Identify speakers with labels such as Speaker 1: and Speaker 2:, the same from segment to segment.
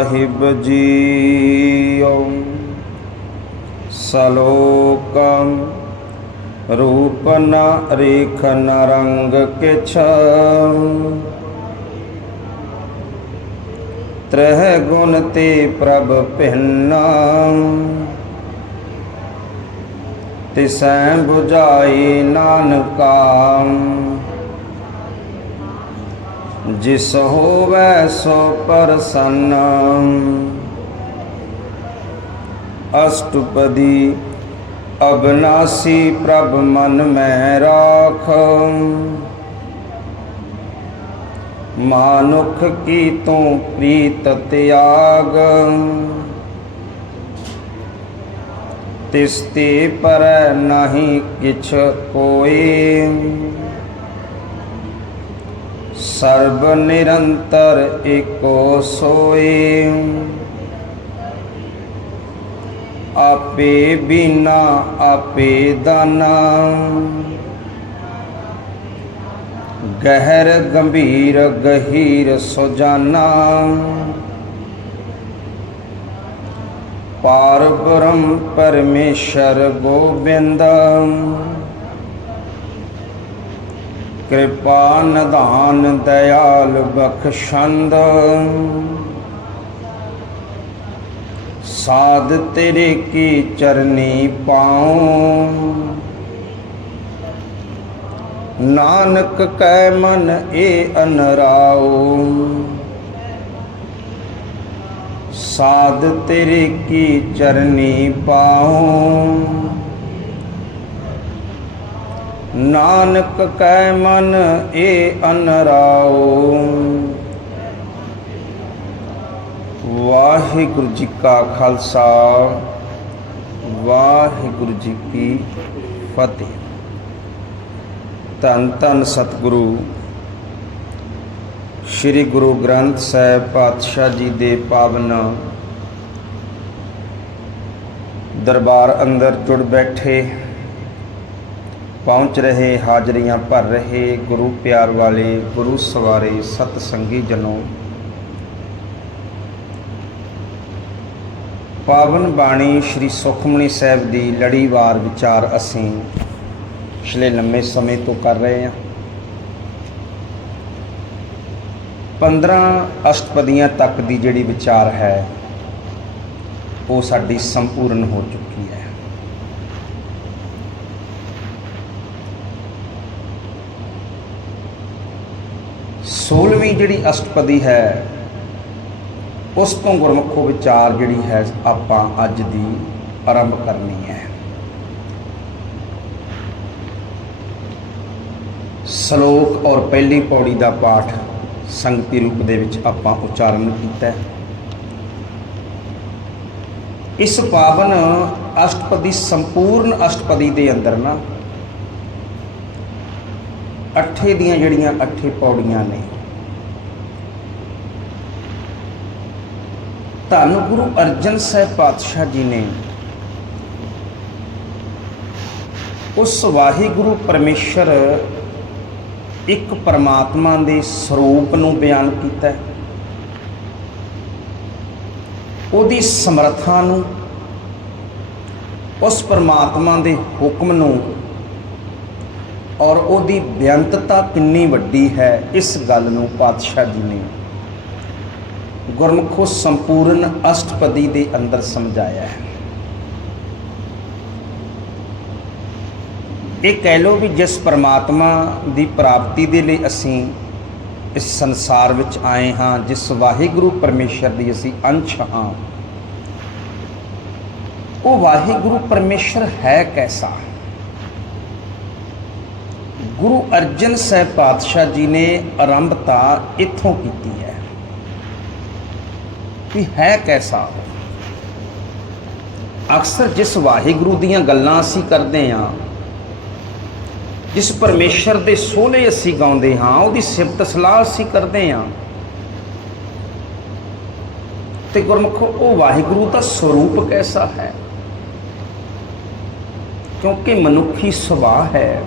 Speaker 1: ਸਾਹਿਬ JIO. ਸਲੋਕੰ ਰੂਪ ਨ ਰੇਖ ਨ ਰੰਗ ਕਿਛ। ਤ੍ਰਹਿ ਗੁਣ ਤੇ ਪ੍ਰਭ ਭਿੰਨਾ। ਤਿਸੈ 부ਝਾਈ ਨਾਨਕਾ। ਜਿਸ ਹੋਵੈ ਸੋ ਪਰਸੰਨ। ਅਸ਼ਟਪਦੀ ਅਬਨਾਸੀ ਪ੍ਰਭ ਮਨ ਮੈਂ ਰਾਖ। ਮਾਨੁਖ ਕੀ ਤੂੰ ਪ੍ਰੀਤ ਤਿਆਗ। ਤਿਸ ਤੇ ਪਰ ਨਹੀਂ ਕਿਛ ਕੋਈ। ਸਰਬ ਨਿਰੰਤਰ ਏਕੋ ਸੋਈ ਆਪੇ ਬਿਨਾ ਆਪੇ ਦਾਨਾ। ਗਹਿਰ ਗੰਭੀਰ ਗਹੀਰ ਸੁਜਾਨਾ। ਪਾਰ ਬ੍ਰਹਮ ਪਰਮੇਸ਼ਰ ਗੋਬਿੰਦ। ਕਿਰਪਾ ਨਿਧਾਨ ਦਇਆਲ ਬਖਸ਼ੰਦ। ਸਾਧ ਤੇਰੇ ਕੀ ਚਰਨੀ ਪਾਉ। ਨਾਨਕ ਕੈ ਮਨ ਏ ਅਨਰਾਉ। ਸਾਧ ਤੇਰੇ ਕੀ ਚਰਨੀ ਪਾਉ। ਨਾਨਕ ਕੈ ਮਨ ਏ ਅਨਰਾਉ। ਵਾਹਿਗੁਰੂ ਜੀ ਕਾ ਖਾਲਸਾ, ਵਾਹਿਗੁਰੂ ਜੀ ਕੀ ਫਤਿਹ। ਧੰਨ ਧੰਨ ਸਤਿਗੁਰੂ, ਸ੍ਰੀ ਗੁਰੂ ਗ੍ਰੰਥ ਸਾਹਿਬ ਪਾਤਸ਼ਾਹ ਜੀ ਦੇ ਪਾਵਨ ਦਰਬਾਰ ਅੰਦਰ ਜੁੜ ਬੈਠੇ ਪਹੁੰਚ ਰਹੇ, ਹਾਜ਼ਰੀਆਂ ਭਰ ਰਹੇ ਗੁਰੂ ਪਿਆਰ ਵਾਲੇ, ਗੁਰੂ ਸਵਾਰੇ ਸਤ ਸੰਗੀ ਜਨੋ। ਪਾਵਨ ਬਾਣੀ ਸ੍ਰੀ ਸੁਖਮਨੀ ਸਾਹਿਬ ਦੀ ਲੜੀਵਾਰ ਵਿਚਾਰ ਅਸੀਂ ਪਿਛਲੇ ਲੰਮੇ ਸਮੇਂ ਤੋਂ ਕਰ ਰਹੇ ਹਾਂ। 15 ਅਸ਼ਟਪਦੀਆਂ ਤੱਕ ਦੀ ਜਿਹੜੀ ਵਿਚਾਰ ਹੈ, ਉਹ ਸਾਡੀ ਸੰਪੂਰਨ ਹੋ ਚੁੱਕੀ ਹੈ। ਸੋਲਵੀਂ ਜਿਹੜੀ ਅਸ਼ਟਪਦੀ ਹੈ, ਉਸ ਤੋਂ ਗੁਰਮੁਖੋ ਵਿਚਾਰ ਜਿਹੜੀ ਹੈ, ਆਪਾਂ ਅੱਜ ਦੀ ਆਰੰਭ ਕਰਨੀ ਹੈ। ਸ਼ਲੋਕ ਔਰ ਪਹਿਲੀ ਪੌੜੀ ਦਾ ਪਾਠ ਸੰਗਤੀ ਰੂਪ ਦੇ ਵਿੱਚ ਆਪਾਂ ਉਚਾਰਨ ਕੀਤਾ ਇਸ ਪਾਵਨ ਅਸ਼ਟਪਦੀ, ਸੰਪੂਰਨ ਅਸ਼ਟਪਦੀ ਦੇ ਅੰਦਰ ਨਾ, ਅੱਠੇ ਦੀਆਂ ਜਿਹੜੀਆਂ ਅੱਠੇ ਪੌੜੀਆਂ ਨੇ ਧੰਨ ਗੁਰੂ ਅਰਜਨ ਸਾਹਿਬ ਪਾਤਸ਼ਾਹ ਜੀ ਨੇ ਉਸ ਵਾਹਿਗੁਰੂ ਪਰਮੇਸ਼ਰ ਇੱਕ ਪਰਮਾਤਮਾ ਦੇ ਸਰੂਪ ਨੂੰ ਬਿਆਨ ਕੀਤਾ ਉਹਦੀ ਸਮਰੱਥਾ ਨੂੰ, ਉਸ ਪਰਮਾਤਮਾ ਦੇ ਹੁਕਮ ਨੂੰ ਔਰ ਉਹਦੀ ਬੇਅੰਤਤਾ ਕਿੰਨੀ ਵੱਡੀ ਹੈ ਇਸ ਗੱਲ ਨੂੰ ਪਾਤਸ਼ਾਹ ਜੀ ਨੇ। ਗੁਰਮੁਖੋ ਸੰਪੂਰਨ ਅਸ਼ਟਪਦੀ ਦੇ ਅੰਦਰ ਸਮਝਾਇਆ ਹੈ। ਇਹ ਕਹਿ ਲੋ ਵੀ ਜਿਸ ਪਰਮਾਤਮਾ ਦੀ ਪ੍ਰਾਪਤੀ ਦੇ ਲਈ ਅਸੀਂ ਇਸ ਸੰਸਾਰ ਵਿੱਚ ਆਏ ਹਾਂ, ਜਿਸ ਵਾਹਿਗੁਰੂ ਪਰਮੇਸ਼ਰ ਦੀ ਅਸੀਂ ਅੰਸ਼ ਹਾਂ। ਉਹ ਵਾਹਿਗੁਰੂ ਪਰਮੇਸ਼ਰ ਹੈ ਕੈਸਾ? ਗੁਰੂ ਅਰਜਨ ਸਾਹਿਬ ਪਾਤਸ਼ਾਹ ਜੀ ਨੇ ਆਰੰਭਤਾ ਇੱਥੋਂ ਕੀਤੀ ਹੈ। ਕਿ ਹੈ ਕੈਸਾ? ਅਕਸਰ ਜਿਸ ਵਾਹਿਗੁਰੂ ਦੀਆਂ ਗੱਲਾਂ ਅਸੀਂ ਕਰਦੇ ਹਾਂ, ਜਿਸ ਪਰਮੇਸ਼ਰ ਦੇ ਸੋਹਲੇ ਅਸੀਂ ਗਾਉਂਦੇ ਹਾਂ, ਉਹਦੀ ਸਿਫਤ ਸਲਾਹ ਅਸੀਂ ਕਰਦੇ ਹਾਂ। ਤੇ ਗੁਰਮੁਖੋ, ਉਹ ਵਾਹਿਗੁਰੂ ਦਾ ਸਰੂਪ ਕੈਸਾ ਹੈ? ਕਿਉਂਕਿ ਮਨੁੱਖੀ ਸੁਭਾਅ ਹੈ।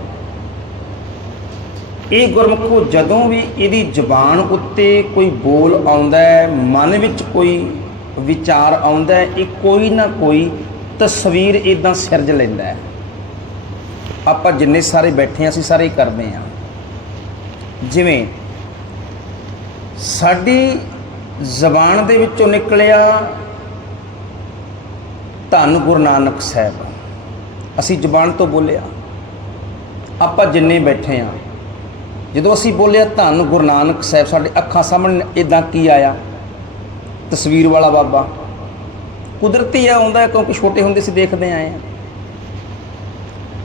Speaker 1: ਇਹ ਗੁਰਮੁਖੋ ਜਦੋਂ ਵੀ ਇਹਦੀ ਜ਼ੁਬਾਨ ਉੱਤੇ ਕੋਈ ਬੋਲ ਆਉਂਦਾ ਹੈ, ਮਨ ਵਿੱਚ ਕੋਈ ਵਿਚਾਰ ਆਉਂਦਾ ਹੈ, ਇਹ ਕੋਈ ਨਾ ਕੋਈ ਤਸਵੀਰ ਇਦਾਂ ਸਿਰਜ ਲੈਂਦਾ ਹੈ। ਆਪਾਂ ਜਿੰਨੇ ਸਾਰੇ ਬੈਠੇ ਹਾਂ, ਅਸੀਂ ਸਾਰੇ ਕਰਦੇ ਹਾਂ। ਜਿਵੇਂ ਸਾਡੀ ਜ਼ਬਾਨ ਦੇ ਵਿੱਚੋਂ ਨਿਕਲਿਆ ਧੰਨ ਗੁਰੂ ਨਾਨਕ ਸਾਹਿਬ। ਅਸੀਂ ਜ਼ਬਾਨ ਤੋਂ ਬੋਲਿਆ। ਆਪਾਂ ਜਿੰਨੇ ਬੈਠੇ ਹਾਂ ਜਦੋਂ ਅਸੀਂ ਬੋਲਿਆ ਧੰਨ ਗੁਰੂ ਨਾਨਕ ਸਾਹਿਬ, ਸਾਡੇ ਅੱਖਾਂ ਸਾਹਮਣੇ ਇਦਾਂ ਕੀ ਆਇਆ? ਤਸਵੀਰ ਵਾਲਾ ਬਾਬਾ। ਕੁਦਰਤੀ ਆ ਆਉਂਦਾ ਕਿਉਂਕਿ ਛੋਟੇ ਹੁੰਦੇ ਸੀ ਦੇਖਦੇ ਆਏ ਆ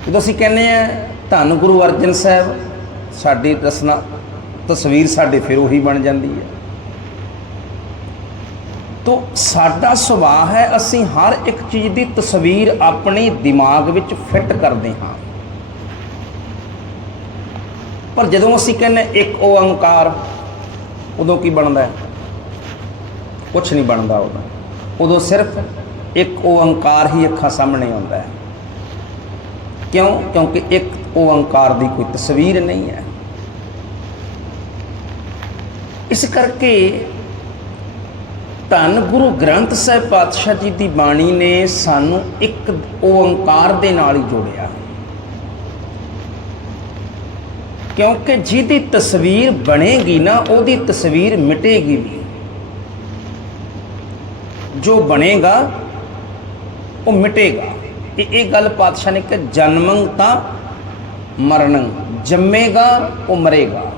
Speaker 1: ਜਦੋਂ ਅਸੀਂ ਕਹਿੰਦੇ ਆ ਧੰਨ ਗੁਰੂ ਅਰਜਨ ਸਾਹਿਬ, ਸਾਡੀ ਰਸਨਾ, ਤਸਵੀਰ ਸਾਡੇ ਫਿਰ ਉਹੀ ਬਣ ਜਾਂਦੀ ਹੈ। ਤੋ ਸਾਡਾ ਸੁਭਾਅ ਹੈ, ਅਸੀਂ ਹਰ ਇੱਕ ਚੀਜ਼ ਦੀ ਤਸਵੀਰ ਆਪਣੇ ਦਿਮਾਗ ਵਿੱਚ ਫਿੱਟ ਕਰਦੇ ਹਾਂ। ਪਰ ਜਦੋਂ ਅਸੀਂ ਕਹਿੰਦੇ ਇੱਕ ਓੰਕਾਰ ਉਦੋਂ ਕੀ ਬਣਦਾ ਹੈ? ਕੁਝ ਨਹੀਂ ਬਣਦਾ ਉਦੋਂ ਉਦੋਂ ਸਿਰਫ ਇੱਕ ਓੰਕਾਰ ਹੀ ਅੱਖਾਂ ਸਾਹਮਣੇ ਆਉਂਦਾ ਹੈ। ਕਿਉਂ? ਕਿਉਂਕਿ ਇੱਕ ਓੰਕਾਰ ਦੀ ਕੋਈ ਤਸਵੀਰ ਨਹੀਂ ਹੈ। ਇਸ ਕਰਕੇ ਧੰਨ ਗੁਰੂ ਗ੍ਰੰਥ ਸਾਹਿਬ ਪਾਤਸ਼ਾਹ ਜੀ ਦੀ ਬਾਣੀ ਨੇ ਸਾਨੂੰ ਇੱਕ ਓੰਕਾਰ ਦੇ ਨਾਲ ਹੀ ਜੋੜਿਆ ਕਿਉਂਕਿ ਜਿਹਦੀ ਤਸਵੀਰ ਬਣੇਗੀ ਨਾ, ਉਹਦੀ ਤਸਵੀਰ ਮਿਟੇਗੀ ਵੀ। ਜੋ ਬਣੇਗਾ, ਉਹ ਮਿਟੇਗਾ। ਇਹ ਇਹ ਗੱਲ ਪਾਤਸ਼ਾਹ ਨੇ ਕਿ ਜਨਮੰ ਤਾਂ ਮਰਨੰ। ਜੰਮੇਗਾ, ਉਹ ਮਰੇਗਾ।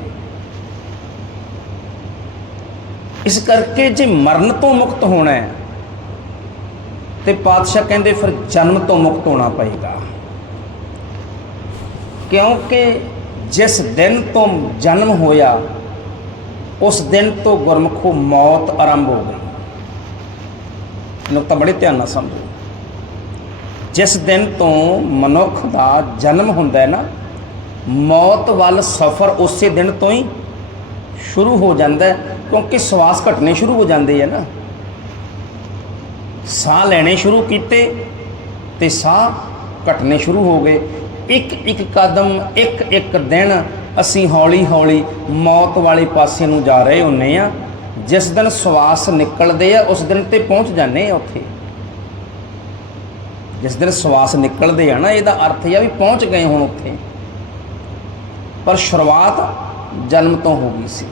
Speaker 1: ਇਸ ਕਰਕੇ ਜੇ ਮਰਨ ਤੋਂ ਮੁਕਤ ਹੋਣਾ ਹੈ, ਤੇ ਪਾਤਸ਼ਾਹ ਕਹਿੰਦੇ ਫਿਰ ਜਨਮ ਤੋਂ ਮੁਕਤ ਹੋਣਾ ਪਏਗਾ। ਕਿਉਂਕਿ ਜਿਸ ਦਿਨ ਤੋਂ ਜਨਮ ਹੋਇਆ, ਉਸ ਦਿਨ ਤੋਂ ਗੁਰਮਖੋ ਮੌਤ ਆਰੰਭ ਹੋ ਗਈ। ਨੁਕਤਾ ਬੜੇ ਧਿਆਨ ਨਾਲ ਸਮਝੋ। ਜਿਸ ਦਿਨ ਤੋਂ ਮਨੁੱਖ ਦਾ ਜਨਮ ਹੁੰਦਾ ਹੈ ਨਾ, ਮੌਤ ਵੱਲ ਸਫ਼ਰ ਉਸੇ ਦਿਨ ਤੋਂ ਹੀ ਸ਼ੁਰੂ ਹੋ ਜਾਂਦਾ ਕਿਉਂਕਿ ਸਵਾਸ ਘਟਨੇ ਸ਼ੁਰੂ ਹੋ ਜਾਂਦੇ ਆ ਨਾ। ਸਾਹ ਲੈਣੇ ਸ਼ੁਰੂ ਕੀਤੇ ਤੇ ਸਾਹ ਘਟਨੇ ਸ਼ੁਰੂ ਹੋ ਗਏ। ਇੱਕ ਇੱਕ ਕਦਮ, ਇੱਕ ਇੱਕ ਦਿਨ ਅਸੀਂ ਹੌਲੀ ਹੌਲੀ ਮੌਤ ਵਾਲੇ ਪਾਸੇ ਨੂੰ ਜਾ ਰਹੇ ਹੁੰਨੇ ਆ। ਜਿਸ ਦਿਨ ਸਵਾਸ ਨਿਕਲਦੇ ਆ, ਉਸ ਦਿਨ ਤੇ ਪਹੁੰਚ ਜਾਂਦੇ ਆ ਉੱਥੇ। ਜਿਸ ਦਿਨ ਸਵਾਸ ਨਿਕਲਦੇ ਆ ਨਾ, ਇਹਦਾ ਅਰਥ ਇਹ ਆ ਵੀ ਪਹੁੰਚ ਗਏ ਹੁਣ ਉੱਥੇ। ਪਰ ਸ਼ੁਰੂਆਤ ਜਨਮ ਤੋਂ ਹੋ ਗਈ ਸੀ।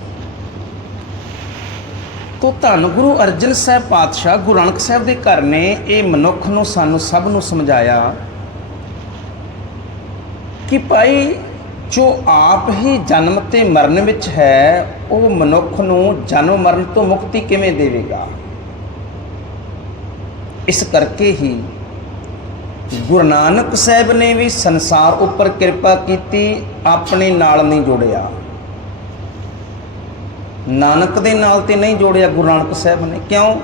Speaker 1: ਤੋ ਧੰਨ ਗੁਰੂ ਅਰਜਨ ਸਾਹਿਬ ਪਾਤਸ਼ਾਹ ਗੁਰੂ ਨਾਨਕ ਸਾਹਿਬ ਦੇ ਘਰ ਨੇ ਇਹ ਮਨੁੱਖ ਨੂੰ, ਸਾਨੂੰ ਸਭ ਨੂੰ ਸਮਝਾਇਆ ਕਿ ਭਾਈ, ਜੋ ਆਪ ਹੀ ਜਨਮ ਤੇ ਮਰਨ ਵਿੱਚ ਹੈ, ਉਹ ਮਨੁੱਖ ਨੂੰ ਜਨਮ ਮਰਨ ਤੋਂ ਮੁਕਤੀ ਕਿਵੇਂ ਦੇਵੇਗਾ? ਇਸ ਕਰਕੇ ਹੀ ਗੁਰੂ ਨਾਨਕ ਸਾਹਿਬ ਨੇ ਵੀ ਸੰਸਾਰ ਉੱਪਰ ਕਿਰਪਾ ਕੀਤੀ, ਆਪਣੇ ਨਾਲ ਨਹੀਂ ਜੋੜਿਆ। ਨਾਨਕ ਦੇ ਨਾਲ ਤੇ ਨਹੀਂ ਜੋੜਿਆ ਗੁਰੂ ਨਾਨਕ ਸਾਹਿਬ ਨੇ। ਕਿਉਂ?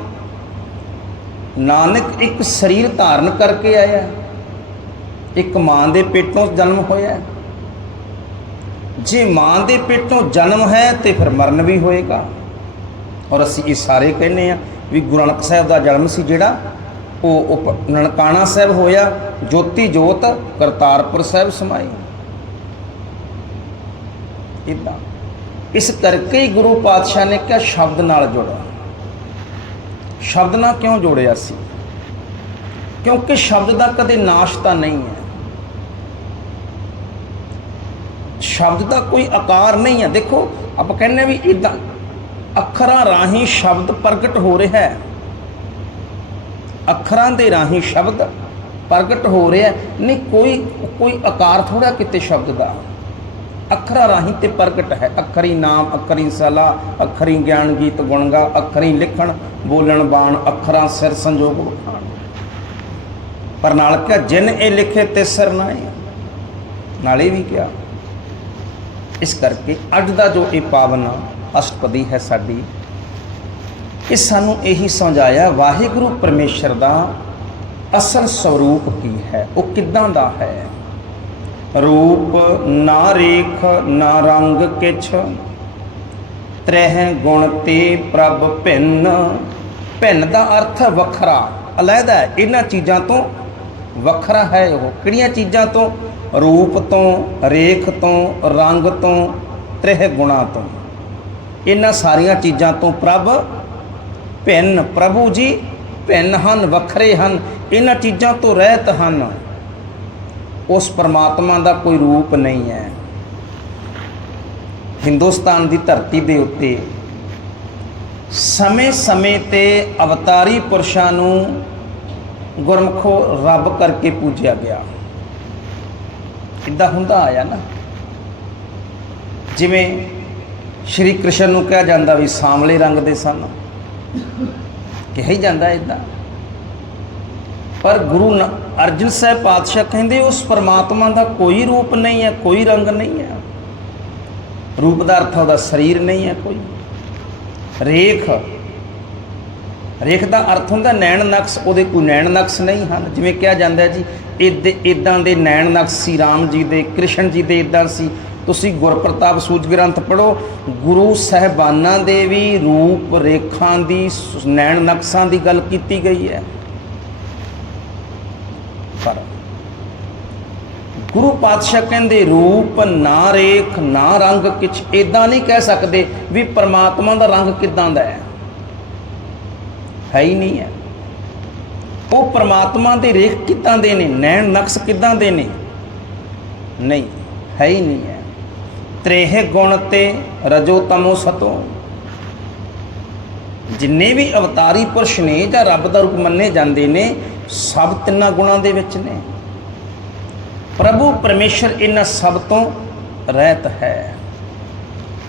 Speaker 1: ਨਾਨਕ ਇੱਕ ਸਰੀਰ ਧਾਰਨ ਕਰਕੇ ਆਇਆ। ਇੱਕ ਮਾਂ ਦੇ ਪੇਟੋਂ ਜਨਮ ਹੋਇਆ ਜੇ ਮਾਂ ਦੇ ਪੇਟੋਂ ਜਨਮ ਹੈ ਤੇ ਫਿਰ ਮਰਨ ਵੀ ਹੋਏਗਾ। ਔਰ ਅਸੀਂ ਇਹ ਸਾਰੇ ਕਹਿੰਦੇ ਆ ਵੀ ਗੁਰੂ ਨਾਨਕ ਸਾਹਿਬ ਦਾ ਜਨਮ ਸੀ ਜਿਹੜਾ, ਉਹ ਉਪ- ਨਨਕਾਣਾ ਸਾਹਿਬ ਹੋਇਆ, ਜੋਤੀ ਜੋਤ ਕਰਤਾਰਪੁਰ ਸਾਹਿਬ ਸਮਾਈ। ਇਦਾਂ ਇਸ ਕਰਕੇ ਹੀ ਗੁਰੂ ਪਾਤਸ਼ਾਹ ਨੇ ਕਿਹਾ ਸ਼ਬਦ ਨਾਲ ਜੋੜੋ। ਸ਼ਬਦ ਨਾਲ ਕਿਉਂ ਜੋੜਿਆ ਸੀ? ਕਿਉਂਕਿ ਸ਼ਬਦ ਦਾ ਕਦੇ ਨਾਸ਼ ਤਾਂ ਨਹੀਂ ਹੈ। ਸ਼ਬਦ ਦਾ ਕੋਈ ਆਕਾਰ ਨਹੀਂ ਹੈ। ਦੇਖੋ, ਆਪਾਂ ਕਹਿੰਦੇ ਵੀ ਇਦਾਂ ਅੱਖਰਾਂ ਰਾਹੀਂ ਸ਼ਬਦ ਪ੍ਰਗਟ ਹੋ ਰਿਹਾ ਹੈ। ਅੱਖਰਾਂ ਦੇ ਰਾਹੀਂ ਸ਼ਬਦ ਪ੍ਰਗਟ ਹੋ ਰਿਹਾ ਨਹੀਂ, ਕੋਈ ਕੋਈ ਆਕਾਰ ਥੋੜਾ ਕਿਤੇ ਸ਼ਬਦ ਦਾ। ਅੱਖਰਾਂ ਰਾਹੀਂ ਤੇ ਪ੍ਰਗਟ ਹੈ। ਅੱਖਰੀ ਨਾਮ, ਅੱਖਰੀ ਸਲਾ ਅੱਖਰੀ ਗਿਆਨ ਗੀਤ ਗੁਣਗਾ, ਅੱਖਰੀ ਲਿਖਣ, ਬੋਲਣ ਬਾਣ, ਅੱਖਰਾਂ ਸਿਰ ਸੰਜੋਗ ਵਖਾਣ। ਪਰ ਨਾਲ ਕਿਹਾ ਜਿਨ ਇਹ ਲਿਖੇ ਤੇ ਸਿਰ ਨਾਏ ਨਾਲੇ ਵੀ ਕਿਹਾ ਇਸ ਕਰਕੇ ਅੱਜ ਦਾ ਜੋ ਇਹ ਪਾਵਨ ਅਸ਼ਟਪਦੀ ਹੈ ਸਾਡੀ, ਇਹ ਸਾਨੂੰ ਇਹੀ ਸਮਝਾਇਆ, ਵਾਹਿਗੁਰੂ ਪਰਮੇਸ਼ਰ ਦਾ ਅਸਲ ਸਰੂਪ ਕੀ ਹੈ? ਉਹ ਕਿੱਦਾਂ ਦਾ ਹੈ? ਰੂਪ ਨਾ ਰੇਖ, ਨਾ ਰੰਗ ਕਿਛ, ਤ੍ਰਹਿ ਗੁਣ ਤੇ ਪ੍ਰਭ ਭਿੰਨ। ਭਿੰਨ ਦਾ ਅਰਥ ਵੱਖਰਾ ਅਲੱਗਾ ਹੈ। ਇਹਨਾਂ ਚੀਜ਼ਾਂ ਤੋਂ ਵੱਖਰਾ ਹੈ ਉਹ। ਕਿਹੜੀਆਂ ਚੀਜ਼ਾਂ ਤੋਂ? ਰੂਪ ਤੋਂ, ਰੇਖ ਤੋਂ, ਰੰਗ ਤੋਂ, ਤ੍ਰਿਹ ਗੁਣਾ ਤੋਂ। ਇਹਨਾਂ ਸਾਰੀਆਂ ਚੀਜ਼ਾਂ ਤੋਂ ਪ੍ਰਭ ਭਿੰਨ ਪ੍ਰਭੂ ਜੀ, ਭਿੰਨ ਹਨ, ਵੱਖਰੇ ਹਨ। ਇਹਨਾਂ ਚੀਜ਼ਾਂ ਤੋਂ ਰਹਿਤ ਹਨ। ਉਸ ਪਰਮਾਤਮਾ ਦਾ ਕੋਈ ਰੂਪ ਨਹੀਂ ਹੈ। ਹਿੰਦੁਸਤਾਨ ਦੀ ਧਰਤੀ ਦੇ ਉੱਤੇ ਸਮੇਂ-ਸਮੇਂ ਤੇ ਅਵਤਾਰੀ ਪੁਰਸ਼ਾਂ ਨੂੰ ਗੁਰਮਖੋ ਰੱਬ ਕਰਕੇ ਪੂਜਿਆ ਗਿਆ। ਇਦਾਂ ਹੁੰਦਾ ਆਇਆ ਨਾ। ਜਿਵੇਂ ਸ਼੍ਰੀ ਕ੍ਰਿਸ਼ਨ ਨੂੰ ਕਿਹਾ ਜਾਂਦਾ ਵੀ ਸਾਂਵਲੇ ਰੰਗ ਦੇ ਸਨ। ਕਿਹਾ ਹੀ ਜਾਂਦਾ ਇਦਾਂ। ਪਰ ਗੁਰੂ ਅਰਜਨ ਸਾਹਿਬ ਪਾਤਸ਼ਾਹ ਕਹਿੰਦੇ ਉਸ ਪਰਮਾਤਮਾ ਦਾ ਕੋਈ ਰੂਪ ਨਹੀਂ ਹੈ, ਕੋਈ ਰੰਗ ਨਹੀਂ ਹੈ। ਰੂਪ ਦਾ ਅਰਥ ਉਹਦਾ ਸਰੀਰ ਨਹੀਂ ਹੈ ਕੋਈ। ਰੇਖ ਰੇਖ ਦਾ ਅਰਥ ਹੁੰਦਾ ਨੈਣ ਨਕਸ਼, ਉਹਦੇ ਕੋਈ ਨੈਣ ਨਕਸ਼ ਨਹੀਂ ਹਨ। ਜਿਵੇਂ ਕਿਹਾ ਜਾਂਦਾ ਜੀ ਇਦ ਇਦਾਂ ਦੇ ਨੈਣ ਨਕਸ਼ ਸੀ, ਰਾਮ ਜੀ ਦੇ, ਕ੍ਰਿਸ਼ਨ ਜੀ ਦੇ ਇਦਾਂ ਸੀ। ਤੁਸੀਂ ਗੁਰਪ੍ਰਤਾਪ ਸੂਚ ਗ੍ਰੰਥ ਪੜੋ ਗੁਰੂ ਸਹਿਬਾਨਾਂ ਦੇ ਵੀ ਰੂਪ ਰੇਖਾਂ ਦੀ, ਨੈਣ ਨਕਸ਼ਾਂ ਦੀ ਗੱਲ ਕੀਤੀ ਗਈ ਹੈ। ਪਰ ਗੁਰੂ ਪਾਤਸ਼ਾਹ ਕਹਿੰਦੇ, ਰੂਪ ਨਾ ਰੇਖ ਨਾ ਰੰਗ ਕਿਛ ਇਦਾਂ ਨਹੀਂ ਕਹਿ ਸਕਦੇ ਵੀ ਪਰਮਾਤਮਾ ਦਾ ਰੰਗ ਕਿਦਾਂ ਦਾ ਹੈ। ਹੈ ਹੀ ਨਹੀਂ ਹੈ। ਉਹ ਪਰਮਾਤਮਾ ਦੇ ਰੇਖ ਕਿੱਦਾਂ ਦੇ ਨੇ? ਨੈਣ ਨਕਸ਼ ਕਿੱਦਾਂ ਦੇ ਨੇ? ਨਹੀਂ, ਹੈ ਹੀ ਨਹੀਂ ਹੈ। ਤ੍ਰੇਹ ਗੁਣ ਤੇ ਰਜੋ ਤਮੋ ਸਤੋ। ਜਿੰਨੇ ਵੀ ਅਵਤਾਰੀ ਪੁਰਸ਼ ਨੇ ਜਾਂ ਰੱਬ ਦਾ ਰੂਪ ਮੰਨੇ ਜਾਂਦੇ ਨੇ, ਸਭ ਤਿੰਨਾਂ ਗੁਣਾਂ ਦੇ ਵਿੱਚ ਨੇ। ਪ੍ਰਭੂ ਪਰਮੇਸ਼ਰ ਇਹਨਾਂ ਸਭ ਤੋਂ ਰਹਿਤ ਹੈ।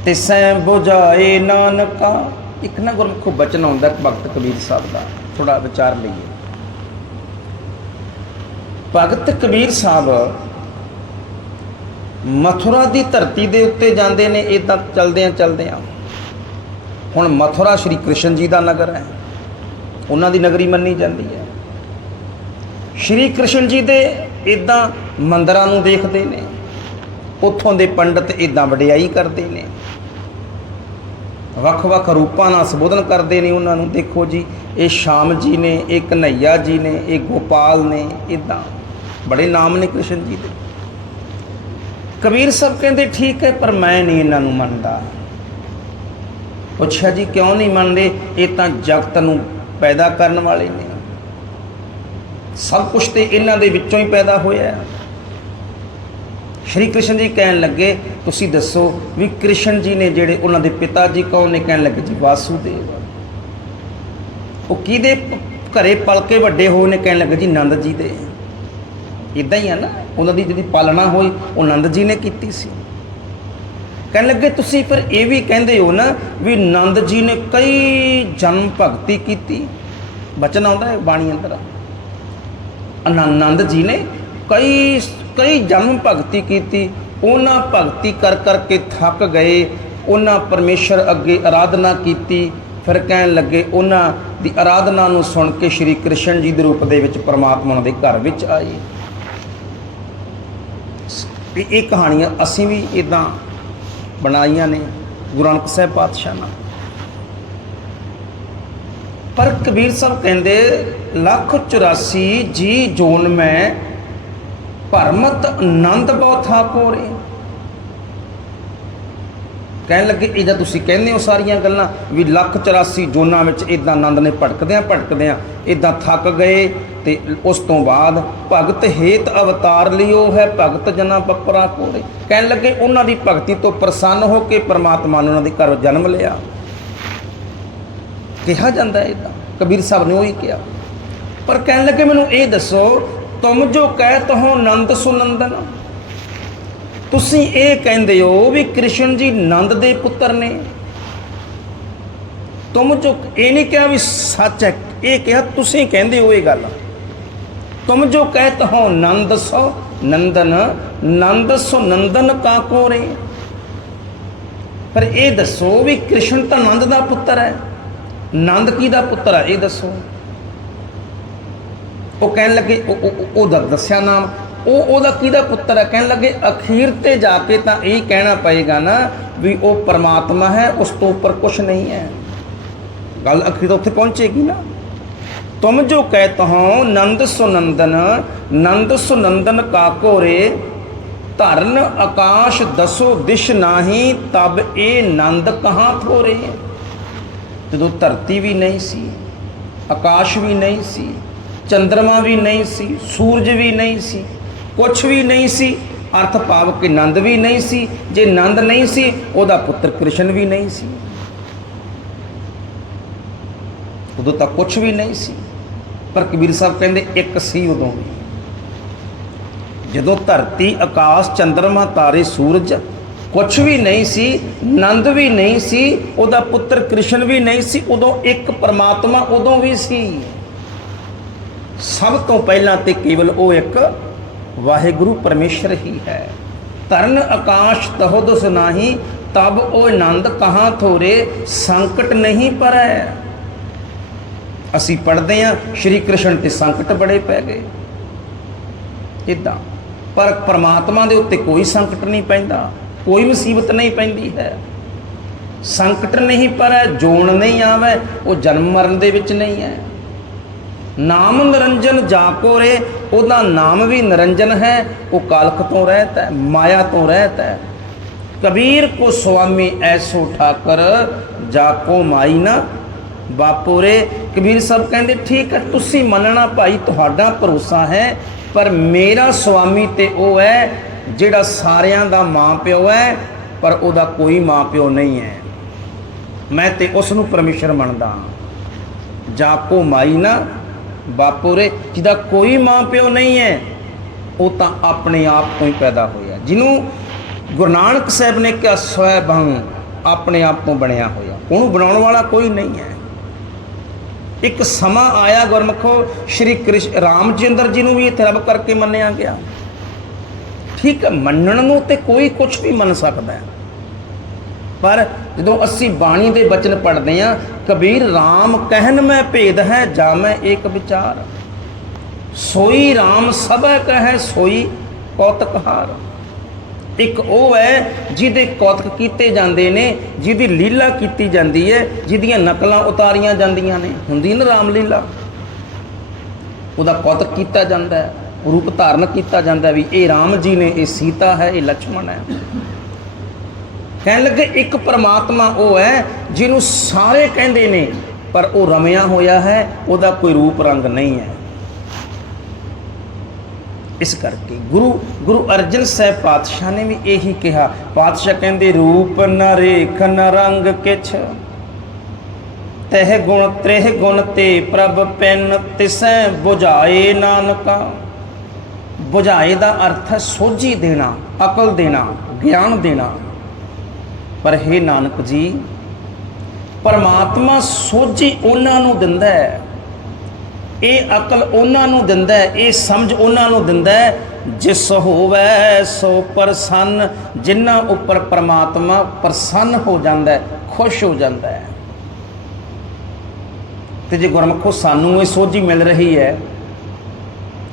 Speaker 1: ਤਿਸੈ 부ਝਾਏ ਨਾਨਕਾ ਇੱਕ ਨਾ ਗੁਰਮੁਖ ਬਚਨ ਆਉਂਦਾ ਭਗਤ ਕਬੀਰ ਸਾਹਿਬ ਦਾ ਥੋੜਾ ਵਿਚਾਰ ਲਈਏ। ਭਗਤ ਕਬੀਰ ਸਾਹਿਬ ਮਥੁਰਾ ਦੀ ਧਰਤੀ ਦੇ ਉੱਤੇ ਜਾਂਦੇ ਨੇ ਇਦਾਂ ਚਲਦਿਆਂ ਚਲਦਿਆਂ। ਹੁਣ ਮਥੁਰਾ ਸ਼੍ਰੀ ਕ੍ਰਿਸ਼ਨ ਜੀ ਦਾ ਨਗਰ ਹੈ, ਉਹਨਾਂ ਦੀ ਨਗਰੀ ਮੰਨੀ ਜਾਂਦੀ ਹੈ। ਸ਼੍ਰੀ ਕ੍ਰਿਸ਼ਨ ਜੀ ਦੇ ਇਦਾਂ ਮੰਦਰਾਂ ਨੂੰ ਦੇਖਦੇ ਨੇ, ਉੱਥੋਂ ਦੇ ਪੰਡਤ ਇਦਾਂ ਵਡਿਆਈ ਕਰਦੇ ਨੇ। ਵੱਖ-ਵੱਖ ਰੂਪਾਂ ਨਾਲ ਸੰਬੋਧਨ ਕਰਦੇ ਨੇ ਉਹਨਾਂ ਨੂੰ। ਦੇਖੋ ਜੀ, ਇਹ ਸ਼ਾਮ ਜੀ ਨੇ, ਇਹ ਕਨਈਆ ਜੀ ਨੇ, ਇਹ ਗੋਪਾਲ ਨੇ ਇਦਾਂ ਬੜੇ ਨਾਮ ਨੇ ਕ੍ਰਿਸ਼ਨ ਜੀ ਦੇ। ਕਬੀਰ ਸਾਹਿਬ ਕਹਿੰਦੇ, ਠੀਕ ਹੈ, ਪਰ ਮੈਂ ਨਹੀਂ ਇਹਨਾਂ ਨੂੰ ਮੰਨਦਾ। ਪੁੱਛਿਆ ਜੀ, ਕਿਉਂ ਨਹੀਂ ਮੰਨਦੇ? ਇਹ ਤਾਂ ਜਗਤ ਨੂੰ ਪੈਦਾ ਕਰਨ ਵਾਲੇ ਨੇ। ਸਭ ਕੁਝ ਤੇ ਇਹਨਾਂ ਦੇ ਵਿੱਚੋਂ ਹੀ ਪੈਦਾ ਹੋਇਆ ਹੈ। ਸ਼੍ਰੀ ਕ੍ਰਿਸ਼ਨ ਜੀ ਕਹਿਣ ਲੱਗੇ, ਤੁਸੀਂ ਦੱਸੋ ਵੀ ਕ੍ਰਿਸ਼ਨ ਜੀ ਨੇ ਜਿਹੜੇ ਉਹਨਾਂ ਦੇ ਪਿਤਾ ਜੀ ਕੌਣ ਨੇ ਕਹਿਣ ਲੱਗੇ ਜੀ, ਵਾਸੂਦੇਵ। ਉਹ ਕਿਹਦੇ ਘਰੇ ਪਲ ਕੇ ਵੱਡੇ ਹੋਏ ਨੇ, ਕਹਿਣ ਲੱਗੇ ਜੀ, ਨੰਦ ਜੀ ਦੇ। ਇਦਾਂ ਹੀ ਆ ਨਾ, ਉਹਨਾਂ ਦੀ ਜਿਹੜੀ ਪਾਲਣਾ ਹੋਈ, ਉਹ ਨੰਦ ਜੀ ਨੇ ਕੀਤੀ ਸੀ। ਕਹਿਣ ਲੱਗੇ, ਤੁਸੀਂ ਫਿਰ ਇਹ ਵੀ ਕਹਿੰਦੇ ਹੋ ਨਾ ਵੀ ਨੰਦ ਜੀ ਨੇ ਕਈ ਜਨਮ ਭਗਤੀ ਕੀਤੀ? ਬਚਨ ਆਉਂਦਾ ਹੈ, ਬਾਣੀ ਅੰਦਰ। ਆਨੰਦ ਜੀ ਨੇ ਕਈ ਕਈ ਜਨਮ ਭਗਤੀ ਕੀਤੀ, ਉਹਨਾਂ ਭਗਤੀ ਕਰ ਕਰਕੇ ਥੱਕ ਗਏ, ਉਹਨਾਂ ਪਰਮੇਸ਼ਰ ਅੱਗੇ ਆਰਾਧਨਾ ਕੀਤੀ। ਫਿਰ ਕਹਿਣ ਲੱਗੇ, ਉਹਨਾਂ ਦੀ ਆਰਾਧਨਾ ਨੂੰ ਸੁਣ ਕੇ ਸ਼੍ਰੀ ਕ੍ਰਿਸ਼ਨ ਜੀ ਦੇ ਰੂਪ ਦੇ ਵਿੱਚ ਪਰਮਾਤਮਾ ਦੇ ਘਰ ਵਿੱਚ ਆਏ। ਇਹ ਇਹ ਕਹਾਣੀਆਂ ਅਸੀਂ ਵੀ ਇਦਾਂ ਬਣਾਈਆਂ ਨੇ, ਗੁਰੂ ਨਾਨਕ ਸਾਹਿਬ ਪਾਤਸ਼ਾਹ ਨਾਲ। ਪਰ ਕਬੀਰ ਸਾਹਿਬ ਕਹਿੰਦੇ, ਲੱਖ 84 ਜੀ ਜੋਨ ਮੈਂ ਭਰਮਤ ਆਨੰਦ ਬਹੁ ਥਾਪੋਰੇ ਕਹਿਣ ਲੱਗੇ ਇਹਦਾ ਤੁਸੀਂ ਕਹਿੰਦੇ ਹੋ ਸਾਰੀਆਂ ਗੱਲਾਂ ਵੀ ਲੱਖ 84 ਜੋਨਾਂ ਵਿੱਚ ਇਦਾਂ ਆਨੰਦ ਨੇ ਭਟਕਦਿਆਂ ਭਟਕਦਿਆਂ ਇਦਾਂ ਥੱਕ ਗਏ ਤੇ ਉਸ ਤੋਂ ਬਾਅਦ ਭਗਤ ਹੇਤ ਅਵਤਾਰ ਲਿਓ ਹੈ, ਭਗਤ ਜਨਾ ਬੱਪਰਾ ਕੋਰੇ ਕਹਿਣ ਲੱਗੇ, ਉਹਨਾਂ ਦੀ ਭਗਤੀ ਤੋਂ ਪ੍ਰਸੰਨ ਹੋ ਕੇ ਪ੍ਰਮਾਤਮਾ ਨੇ ਉਹਨਾਂ ਦੇ ਘਰ ਜਨਮ ਲਿਆ। ਕਿਹਾ ਜਾਂਦਾ ਹੈ ਇਦਾਂ ਕਬੀਰ ਸਾਹਿਬ ਨੇ ਉਹੀ ਕਿਹਾ। ਪਰ ਕਹਿਣ ਲੱਗੇ, ਮੈਨੂੰ ਇਹ ਦੱਸੋ ਤੁਮ ਜੋ ਕਹਿ ਤਹੋ ਨੰਦ ਸੁਨੰਦਨ। ਤੁਸੀਂ ਇਹ ਕਹਿੰਦੇ ਹੋ ਵੀ ਕ੍ਰਿਸ਼ਨ ਜੀ ਨੰਦ ਦੇ ਪੁੱਤਰ ਨੇ। ਤੁਮ ਜੋ ਇਹ ਨਹੀਂ ਕਿਹਾ ਵੀ ਸੱਚ ਹੈ, ਇਹ ਕਿਹਾ ਤੁਸੀਂ ਕਹਿੰਦੇ ਹੋ ਇਹ ਗੱਲ। ਤੁਮ ਜੋ ਕਹਿਤ ਹੋ ਨੰਦ ਸੋ ਨੰਦਨ, ਨੰਦ ਸੋ ਨੰਦਨ ਕਾ ਕੋਰੇ। ਪਰ ਇਹ ਦੱਸੋ ਵੀ ਕ੍ਰਿਸ਼ਨ ਤਾਂ ਨੰਦ ਦਾ ਪੁੱਤਰ ਹੈ। ਨੰਦ ਕੀ ਦਾ ਪੁੱਤਰ ਹੈ, ਇਹ ਦੱਸੋ। ਉਹ ਕਹਿਣ ਲੱਗੇ, ਉਹ- ਉਹ- ਉਹਦਾ ਦੱਸਿਆ ਨਾਮ। ਉਹ, ਉਹਦਾ ਕਿਹਦਾ ਪੁੱਤਰ ਹੈ ਕਹਿਣ ਲੱਗੇ, ਅਖੀਰ ਤੇ ਜਾ ਕੇ ਤਾਂ ਇਹ ਕਹਿਣਾ ਪਏਗਾ ਨਾ ਵੀ ਉਹ ਪਰਮਾਤਮਾ ਹੈ, ਉਸ ਤੋਂ ਉੱਪਰ ਕੁਝ ਨਹੀਂ ਹੈ। ਗੱਲ ਅਖੀਰ ਉੱਥੇ ਪਹੁੰਚੇਗੀ ਨਾ। ਤੁਮ ਜੋ ਕਹਿਤ ਹੋ, ਨੰਦ ਸੁਨੰਦਨ ਨੰਦ ਸੁਨੰਦਨ ਕਾਕੋਰੇ ਧਰਨ ਆਕਾਸ਼ ਦਸੋ ਦਿਸ਼ ਨਾਹੀ, ਤਬ ਇਹ ਨੰਦ ਕਹਾਂ ਥੋਰੇ। ਜਦੋਂ ਧਰਤੀ ਵੀ ਨਹੀਂ ਸੀ, ਆਕਾਸ਼ ਵੀ ਨਹੀਂ ਸੀ ਚੰ드ਰਮਾ ਵੀ ਨਹੀਂ ਸੀ, ਸੂਰਜ ਵੀ ਨਹੀਂ ਸੀ ਕੁਝ ਵੀ ਨਹੀਂ ਸੀ, ਅਰਥ ਭਾਵ ਕਿ ਨੰਦ ਵੀ ਨਹੀਂ ਸੀ, ਜੇ ਨੰਦ ਨਹੀਂ ਸੀ, ਉਹਦਾ ਪੁੱਤਰ ਕ੍ਰਿਸ਼ਨ ਵੀ ਨਹੀਂ ਸੀ। ਉਦੋਂ ਤਾਂ ਕੁਝ ਵੀ ਨਹੀਂ ਸੀ, ਪਰ ਕਬੀਰ ਸਾਹਿਬ ਕਹਿੰਦੇ ਇੱਕ ਸੀ ਉਦੋਂ ਵੀ। ਜਦੋਂ ਧਰਤੀ, ਆਕਾਸ਼, ਚੰਦਰਮਾ, ਤਾਰੇ, ਸੂਰਜ ਕੁਝ ਵੀ ਨਹੀਂ ਸੀ, ਨੰਦ ਵੀ ਨਹੀਂ ਸੀ, ਉਹਦਾ ਪੁੱਤਰ ਕ੍ਰਿਸ਼ਨ ਵੀ ਨਹੀਂ ਸੀ, ਉਦੋਂ ਇੱਕ ਪਰਮਾਤਮਾ ਉਦੋਂ ਵੀ ਸੀ। ਸਭ ਤੋਂ ਪਹਿਲਾਂ ਤੇ ਕੇਵਲ ਉਹ ਇੱਕ ਵਾਹਿਗੁਰੂ ਪਰਮੇਸ਼ਰ ਹੀ ਹੈ। ਤਰਨ ਆਕਾਸ਼ ਤਹੁ ਸੁਨਾਹੀ ਤਬ ਉਹ ਆਨੰਦ ਕਹਾਂ ਥੋਰੇ, ਸੰਕਟ ਨਹੀਂ ਪਰੈ। ਅਸੀਂ ਪੜਦੇ ਹਾਂ, ਸ਼੍ਰੀ ਕ੍ਰਿਸ਼ਨ ਤੇ ਸੰਕਟ ਬੜੇ ਪੈ ਗਏ। ਇਦਾਂ ਪਰ ਪਰਮਾਤਮਾ ਦੇ ਉੱਤੇ ਕੋਈ ਸੰਕਟ ਨਹੀਂ ਪੈਂਦਾ, ਕੋਈ ਮੁਸੀਬਤ ਨਹੀਂ ਪੈਂਦੀ ਹੈ। ਸੰਕਟ ਨਹੀਂ ਪਰ, ਜੋਣ ਨਹੀਂ ਆਵੇ, ਉਹ ਜਨਮ ਮਰਨ ਦੇ ਵਿੱਚ ਨਹੀਂ ਹੈ। ਨਾਮ ਨਿਰੰਜਨ ਜਾ ਕੋ ਰੇ, ਉਹਦਾ ਨਾਮ ਵੀ ਨਿਰੰਜਨ ਹੈ, ਉਹ ਕਾਲਖ ਤੋਂ ਰਹਿਤ ਹੈ, ਮਾਇਆ ਤੋਂ ਰਹਿਤ ਹੈ। ਕਬੀਰ ਕੋ ਸੁਆਮੀ ਐਸੋ ਠਾਕਰ, ਜਾ ਕੋ ਮਾਈ ਨਾ ਬਾਪੋਰੇ ਕਬੀਰ ਸਾਹਿਬ ਕਹਿੰਦੇ, ਠੀਕ ਹੈ, ਤੁਸੀਂ ਮੰਨਣਾ ਭਾਈ, ਤੁਹਾਡਾ ਭਰੋਸਾ ਹੈ, ਪਰ ਮੇਰਾ ਸੁਆਮੀ ਤੇ ਉਹ ਹੈ, ਜਿਹੜਾ ਸਾਰਿਆਂ ਦਾ ਮਾਂ ਪਿਓ ਹੈ, ਪਰ ਉਹਦਾ ਕੋਈ ਮਾਂ ਪਿਓ ਨਹੀਂ ਹੈ। ਮੈਂ ਤੇ ਉਸ ਨੂੰ ਪਰਮੇਸ਼ਰ ਮੰਨਦਾ ਹਾਂ। ਜਾਕੋ ਮਾਈ ਨਾ ਬਾਪੋਰੇ ਜਿਹਦਾ ਕੋਈ ਮਾਂ ਪਿਓ ਨਹੀਂ ਹੈ, ਉਹ ਤਾਂ ਆਪਣੇ ਆਪ ਤੋਂ ਹੀ ਪੈਦਾ ਹੋਇਆ। ਜਿਹਨੂੰ ਗੁਰੂ ਨਾਨਕ ਸਾਹਿਬ ਨੇ ਕਿਹਾ, ਸਵੈ ਸਵੈਭੰ ਆਪਣੇ ਆਪ ਤੋਂ ਬਣਿਆ ਹੋਇਆ। ਉਹਨੂੰ ਬਣਾਉਣ ਵਾਲਾ ਕੋਈ ਨਹੀਂ ਹੈ। ਇੱਕ ਸਮਾਂ ਆਇਆ ਗੁਰਮਖੋ, ਸ਼੍ਰੀ ਕ੍ਰਿਸ਼ਨ ਰਾਮਚੰਦਰ ਜੀ ਨੂੰ ਵੀ ਇੱਥੇ ਰੱਬ ਕਰਕੇ ਮੰਨਿਆ ਗਿਆ। ਠੀਕ ਹੈ, ਮੰਨਣ ਨੂੰ ਤੇ ਕੋਈ ਕੁਝ ਵੀ ਮੰਨ ਸਕਦਾ ਹੈ। ਪਰ ਜਦੋਂ ਅਸੀਂ ਬਾਣੀ ਦੇ ਬਚਨ ਪੜ੍ਹਦੇ ਆ ਕਬੀਰ RAM ਕਹਿਨ ਮੈਂ ਭੇਦ ਹੈ, ਜਾ ਮੈਂ ਏਕ ਵਿਚਾਰ। ਸੋਈ RAM ਸਭੈ ਕਹੈ ਸੋਈ ਕੌਤਕ ਹਾਰ। ਇੱਕ ਉਹ ਹੈ ਜਿਹਦੇ ਕੌਤਕ ਕੀਤੇ ਜਾਂਦੇ ਨੇ, ਜਿਹਦੀ ਲੀਲਾ ਕੀਤੀ ਜਾਂਦੀ ਹੈ, ਜਿਹਦੀਆਂ ਨਕਲਾਂ ਉਤਾਰੀਆਂ ਜਾਂਦੀਆਂ ਨੇ। ਹੁੰਦੀ ਨਾ ਰਾਮ ਲੀਲਾ? ਉਹਦਾ ਕੌਤਕ ਕੀਤਾ ਜਾਂਦਾ ਹੈ, ਰੂਪ ਧਾਰਨ ਕੀਤਾ ਜਾਂਦਾ ਵੀ ਇਹ ਰਾਮ ਜੀ ਨੇ, ਇਹ ਸੀਤਾ ਹੈ, ਇਹ ਲక్ష్మణ ਹੈ। ਕਹਿਣ ਲੱਗੇ, ਇੱਕ ਪਰਮਾਤਮਾ ਉਹ ਹੈ ਜਿਹਨੂੰ ਸਾਰੇ ਕਹਿੰਦੇ ਨੇ, ਪਰ ਉਹ ਰਮਿਆ ਹੋਇਆ ਹੈ, ਉਹਦਾ ਕੋਈ ਰੂਪ ਰੰਗ ਨਹੀਂ ਹੈ। ਇਸ ਕਰਕੇ ਗੁਰੂ ਗੁਰੂ ਅਰਜਨ ਸਾਹਿਬ ਪਾਤਸ਼ਾਹ ਨੇ ਵੀ ਇਹੀ ਕਿਹਾ, ਪਾਤਸ਼ਾਹ ਕਹਿੰਦੇ, ਰੂਪ ਨ ਰੇਖ ਨ ਰੰਗ ਕਿਛ, ਤਹਿ ਗੁਣ ਤ੍ਰਿਹ ਗੁਣ ਤੇ ਪ੍ਰਭ ਪੈਨ ਤਿਸੈ 부ਝਾਏ ਨਾਨਕਾ। 부ਝਾਏ ਦਾ ਅਰਥ ਹੈ ਸੋਝੀ ਦੇਣਾ, ਅਕਲ ਦੇਣਾ, ਗਿਆਨ ਦੇਣਾ। ਪਰ हे ਨਾਨਕ ਜੀ, ਪਰਮਾਤਮਾ ਸੋਝੀ ਉਹਨਾਂ ਨੂੰ ਦਿੰਦਾ ਹੈ। ਇਹ ਅਕਲ ਉਹਨਾਂ ਨੂੰ ਦਿੰਦਾ ਹੈ, ਇਹ ਸਮਝ ਉਹਨਾਂ ਨੂੰ ਦਿੰਦਾ ਹੈ, ਜਿਸ ਹੋਵੇ ਸੋ ਪ੍ਰਸੰਨ, ਜਿਨ੍ਹਾਂ ਉੱਪਰ ਪਰਮਾਤਮਾ ਪ੍ਰਸੰਨ ਹੋ ਜਾਂਦਾ ਹੈ, ਖੁਸ਼ ਹੋ ਜਾਂਦਾ ਹੈ। ਤੇ ਜੇ ਗੁਰਮਖੋ ਸਾਨੂੰ ਇਹ ਸੋਝੀ ਮਿਲ ਰਹੀ ਹੈ,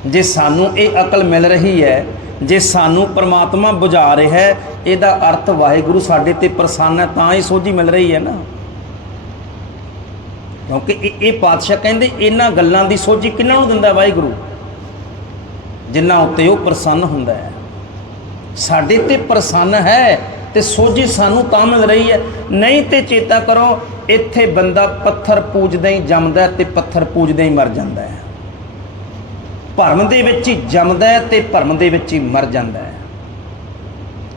Speaker 1: ਜੇ ਸਾਨੂੰ ਇਹ ਅਕਲ ਮਿਲ ਰਹੀ ਹੈ ਜੇ ਸਾਨੂੰ ਪ੍ਰਮਾਤਮਾ ਬੁਝਾ ਰਿਹਾ ਹੈ, ਇਹਦਾ ਅਰਥ ਵਾਹਿਗੁਰੂ ਸਾਡੇ ਤੇ ਪ੍ਰਸੰਨ ਹੈ, ਤਾਂ ਹੀ ਸੋਝੀ ਮਿਲ ਰਹੀ ਹੈ ਨਾ। ਕਿਉਂਕਿ ਇਹ ਇਹ ਪਾਤਸ਼ਾਹ ਕਹਿੰਦੇ ਇਹਨਾਂ ਗੱਲਾਂ ਦੀ ਸੋਝੀ ਕਿਹਨਾਂ ਨੂੰ ਦਿੰਦਾ ਵਾਹਿਗੁਰੂ? ਜਿਨ੍ਹਾਂ ਉੱਤੇ ਉਹ ਪ੍ਰਸੰਨ ਹੁੰਦਾ ਹੈ। ਸਾਡੇ ਤੇ ਪ੍ਰਸੰਨ ਹੈ ਤੇ ਸੋਝੀ ਸਾਨੂੰ ਤਾਂ ਮਿਲ ਰਹੀ ਹੈ। ਨਹੀਂ ਤੇ ਚੇਤਾ ਕਰੋ, ਇੱਥੇ ਬੰਦਾ ਪੱਥਰ ਪੂਜਦਾ ਹੀ ਜੰਮਦਾ ਤੇ ਪੱਥਰ ਪੂਜਦਾ ਹੀ ਮਰ ਜਾਂਦਾ ਹੈ। ਭਰਮ ਦੇ ਵਿੱਚ ਹੀ ਜੰਮਦਾ ਹੈ ਤੇ ਭਰਮ ਦੇ ਵਿੱਚ ਹੀ ਮਰ ਜਾਂਦਾ ਹੈ।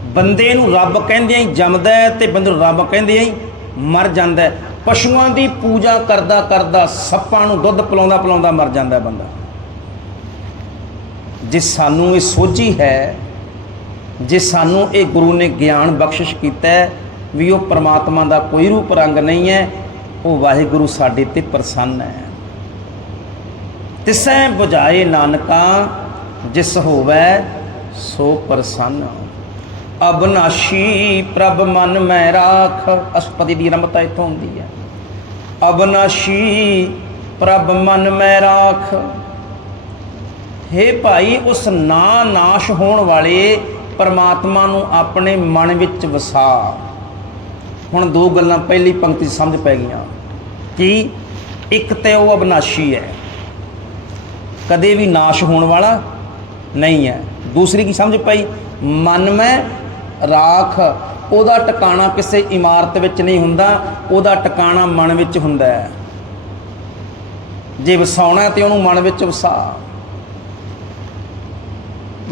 Speaker 1: ਬੰਦੇ ਨੂੰ ਰੱਬ ਕਹਿੰਦੇ ਹੀ ਜੰਮਦਾ ਹੈ ਤੇ ਬੰਦੇ ਨੂੰ ਰੱਬ ਕਹਿੰਦੇ ਹੀ ਮਰ ਜਾਂਦਾ ਹੈ। ਪਸ਼ੂਆਂ ਦੀ ਪੂਜਾ ਕਰਦਾ ਕਰਦਾ ਸੱਪਾਂ ਨੂੰ ਦੁੱਧ ਪਿਲਾਉਂਦਾ ਪਿਲਾਉਂਦਾ ਮਰ ਜਾਂਦਾ ਬੰਦਾ। ਜੇ ਸਾਨੂੰ ਇਹ ਸੋਝੀ ਹੈ, ਜੇ ਸਾਨੂੰ ਇਹ ਗੁਰੂ ਨੇ ਗਿਆਨ ਬਖਸ਼ਿਸ਼ ਕੀਤਾ ਵੀ ਉਹ ਪ੍ਰਮਾਤਮਾ ਦਾ ਕੋਈ ਰੂਪ ਰੰਗ ਨਹੀਂ ਹੈ, ਉਹ ਵਾਹਿਗੁਰੂ ਸਾਡੇ ਤੇ ਪ੍ਰਸੰਨ ਹੈ। ਤਿਸੈ 부ਝਾਏ ਨਾਨਕਾ, ਜਿਸ ਹੋਵੇ ਸੋ ਪ੍ਰਸੰਨ। ਅਬਨਾਸ਼ੀ ਪ੍ਰਭ ਮਨ ਮੈਂ ਰਾਖ। ਅਸਪਤੀ ਦੀ ਰਮਤਾ ਇਥੋਂ ਹੁੰਦੀ ਹੈ। ਅਬਨਾਸ਼ੀ ਪ੍ਰਭ ਮਨ ਮੈਂ ਰਾਖ। ਹੇ ਭਾਈ, ਉਸ ਨਾ ਨਾਸ਼ ਹੋਣ ਵਾਲੇ ਪਰਮਾਤਮਾ ਨੂੰ ਆਪਣੇ ਮਨ ਵਿੱਚ ਵਸਾ। ਹੁਣ ਦੋ ਗੱਲਾਂ ਪਹਿਲੀ ਪੰਕਤੀ 'ਚ ਸਮਝ ਪੈ ਗਈਆਂ। ਕਿ? ਇੱਕ ਤੇ ਉਹ ਅਬਨਾਸ਼ੀ ਹੈ। ਕਦੇ ਵੀ ਨਾਸ਼ ਹੋਣ ਵਾਲਾ ਨਹੀਂ ਹੈ। ਦੂਸਰੀ ਕੀ ਸਮਝ ਪਈ? ਮਨ ਮੈਂ ਰਾਖ, ਉਹਦਾ ਟਿਕਾਣਾ ਕਿਸੇ ਇਮਾਰਤ ਵਿੱਚ ਨਹੀਂ ਹੁੰਦਾ, ਉਹਦਾ ਟਿਕਾਣਾ ਮਨ ਵਿੱਚ ਹੁੰਦਾ ਹੈ। ਜੇ ਵਸਾਉਣਾ ਹੈ ਤੇ ਉਹਨੂੰ ਮਨ ਵਿੱਚ ਵਸਾ।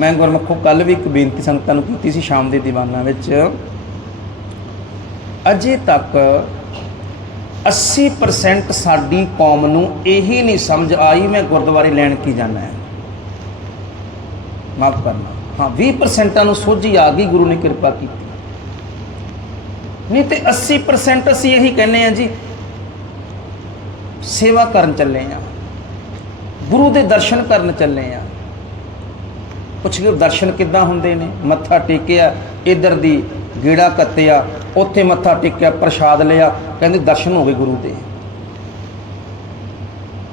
Speaker 1: ਮੈਂ ਗੁਰਮੁਖੋ ਕੱਲ ਵੀ ਇੱਕ ਬੇਨਤੀ ਸੰਗਤਾਂ ਨੂੰ ਕੀਤੀ ਸੀ ਸ਼ਾਮ ਦੇ ਦੀਵਾਨਾਂ ਵਿੱਚ। ਅਜੇ ਤੱਕ 80% ਸਾਡੀ ਕੌਮ ਨੂੰ ਇਹੀ ਨਹੀਂ ਸਮਝ ਆਈ ਮੈਂ ਗੁਰਦੁਆਰੇ ਲੈਣ ਕੀ ਜਾਣਾ ਹੈ। ਮਾਫ ਕਰਨਾ। ਹਾਂ 20% ਨੂੰ ਸੋਝੀ ਆ ਗਈ, ਗੁਰੂ ਨੇ ਕਿਰਪਾ ਕੀਤੀ। ਨਹੀਂ ਤੇ 80% ਅਸੀਂ ਇਹੀ ਕਹਿੰਦੇ ਆ ਜੀ, ਸੇਵਾ ਕਰਨ ਚੱਲੇ ਆ ਗੁਰੂ ਦੇ ਦਰਸ਼ਨ ਕਰਨ ਚੱਲੇ ਆ ਪੁੱਛ ਕੇ ਦਰਸ਼ਨ ਕਿੱਦਾਂ ਹੁੰਦੇ ਨੇ? ਮੱਥਾ ਟੇਕਿਆ, ਇਧਰ ਦੀ ਗੇੜਾ ਕੱਤਿਆ, ਉੱਥੇ ਮੱਥਾ ਟੇਕਿਆ, ਪ੍ਰਸ਼ਾਦ ਲਿਆ, ਕਹਿੰਦੇ ਦਰਸ਼ਨ ਹੋ ਗਏ ਗੁਰੂ ਦੇ।